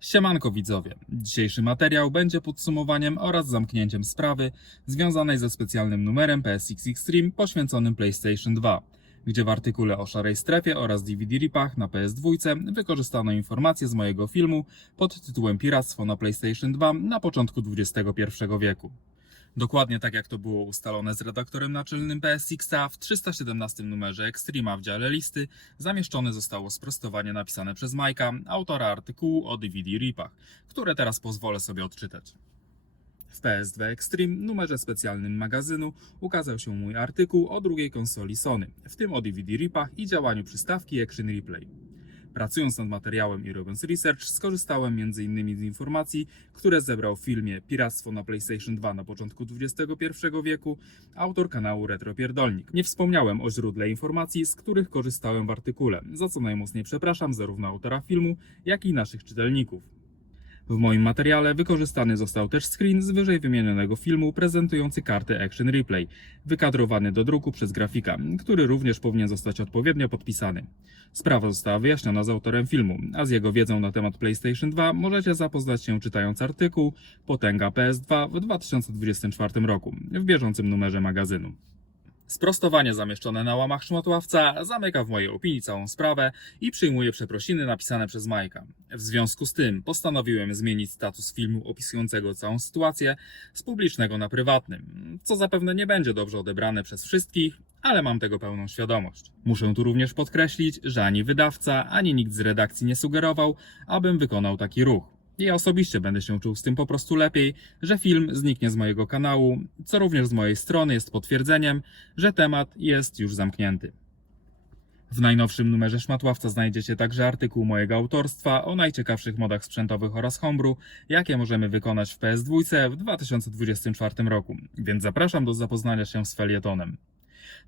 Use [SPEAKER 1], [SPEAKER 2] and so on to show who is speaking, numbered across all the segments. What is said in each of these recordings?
[SPEAKER 1] Siemanko widzowie. Dzisiejszy materiał będzie podsumowaniem oraz zamknięciem sprawy związanej ze specjalnym numerem PSX Extreme poświęconym PlayStation 2, gdzie w artykule o szarej strefie oraz DVD ripach na PS2 wykorzystano informacje z mojego filmu pod tytułem Piractwo na PlayStation 2 na początku XXI wieku. Dokładnie tak jak to było ustalone z redaktorem naczelnym PSX-a, w 317 numerze Extrema w dziale listy zamieszczone zostało sprostowanie napisane przez Majka, autora artykułu o DVD ripach, które teraz pozwolę sobie odczytać. W PS2 Extreme, numerze specjalnym magazynu, ukazał się mój artykuł o drugiej konsoli Sony, w tym o DVD ripach i działaniu przystawki Action Replay. Pracując nad materiałem i robiąc research, skorzystałem m.in. z informacji, które zebrał w filmie Piractwo na PlayStation 2 na początku XXI wieku autor kanału Retropierdolnik. Nie wspomniałem o źródle informacji, z których korzystałem w artykule, za co najmocniej przepraszam zarówno autora filmu, jak i naszych czytelników. W moim materiale wykorzystany został też screen z wyżej wymienionego filmu prezentujący kartę Action Replay, wykadrowany do druku przez grafika, który również powinien zostać odpowiednio podpisany. Sprawa została wyjaśniona z autorem filmu, a z jego wiedzą na temat PlayStation 2 możecie zapoznać się czytając artykuł Potęga PS2 w 2024 roku w bieżącym numerze magazynu. Sprostowanie zamieszczone na łamach szmotławca zamyka w mojej opinii całą sprawę i przyjmuje przeprosiny napisane przez Majka. W związku z tym postanowiłem zmienić status filmu opisującego całą sytuację z publicznego na prywatnym, co zapewne nie będzie dobrze odebrane przez wszystkich, ale mam tego pełną świadomość. Muszę tu również podkreślić, że ani wydawca, ani nikt z redakcji nie sugerował, abym wykonał taki ruch. Ja osobiście będę się czuł z tym po prostu lepiej, że film zniknie z mojego kanału, co również z mojej strony jest potwierdzeniem, że temat jest już zamknięty. W najnowszym numerze Szmatławca znajdziecie także artykuł mojego autorstwa o najciekawszych modach sprzętowych oraz homebrew, jakie możemy wykonać w PS2 w 2024 roku, więc zapraszam do zapoznania się z felietonem.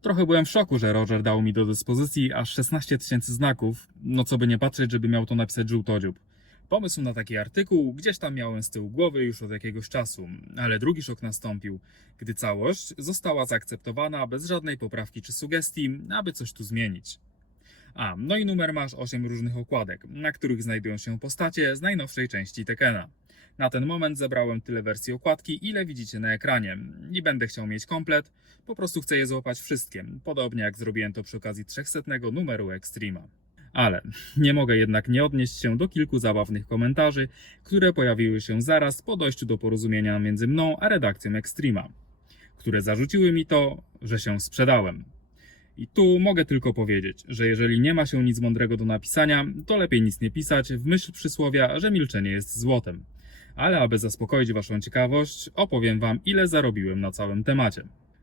[SPEAKER 1] Trochę byłem w szoku, że Roger dał mi do dyspozycji aż 16 tysięcy znaków, no co by nie patrzeć, żeby miał to napisać żółtodziób. Pomysł na taki artykuł gdzieś tam miałem z tyłu głowy już od jakiegoś czasu, ale drugi szok nastąpił, gdy całość została zaakceptowana bez żadnej poprawki czy sugestii, aby coś tu zmienić. A, no i numer masz 8 różnych okładek, na których znajdują się postacie z najnowszej części Tekena. Na ten moment zebrałem tyle wersji okładki, ile widzicie na ekranie. Nie będę chciał mieć komplet, po prostu chcę je złapać wszystkie, podobnie jak zrobiłem to przy okazji 300 numeru Extrema. Ale nie mogę jednak nie odnieść się do kilku zabawnych komentarzy, które pojawiły się zaraz po dojściu do porozumienia między mną a redakcją Extrema, które zarzuciły mi to, że się sprzedałem. I tu mogę tylko powiedzieć, że jeżeli nie ma się nic mądrego do napisania, to lepiej nic nie pisać w myśl przysłowia, że milczenie jest złotem. Ale aby zaspokoić Waszą ciekawość, opowiem Wam, ile zarobiłem na całym temacie.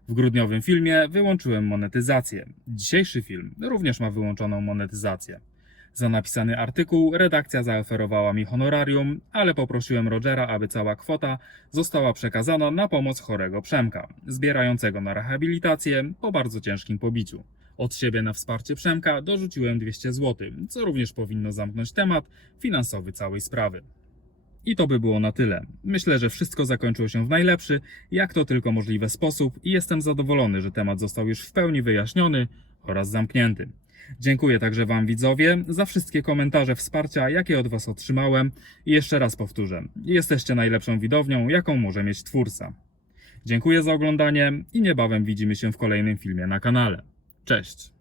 [SPEAKER 1] W grudniowym filmie wyłączyłem monetyzację. Dzisiejszy film również ma wyłączoną monetyzację. Za napisany artykuł redakcja zaoferowała mi honorarium, ale poprosiłem Rogera, aby cała kwota została przekazana na pomoc chorego Przemka, zbierającego na rehabilitację po bardzo ciężkim pobiciu. Od siebie na wsparcie Przemka dorzuciłem 200 zł, co również powinno zamknąć temat finansowy całej sprawy. I to by było na tyle. Myślę, że wszystko zakończyło się w najlepszy, jak to tylko możliwe sposób i jestem zadowolony, że temat został już w pełni wyjaśniony oraz zamknięty. Dziękuję także Wam widzowie za wszystkie komentarze wsparcia, jakie od Was otrzymałem i jeszcze raz powtórzę, jesteście najlepszą widownią, jaką może mieć twórca. Dziękuję za oglądanie i niebawem widzimy się w kolejnym filmie na kanale. Cześć!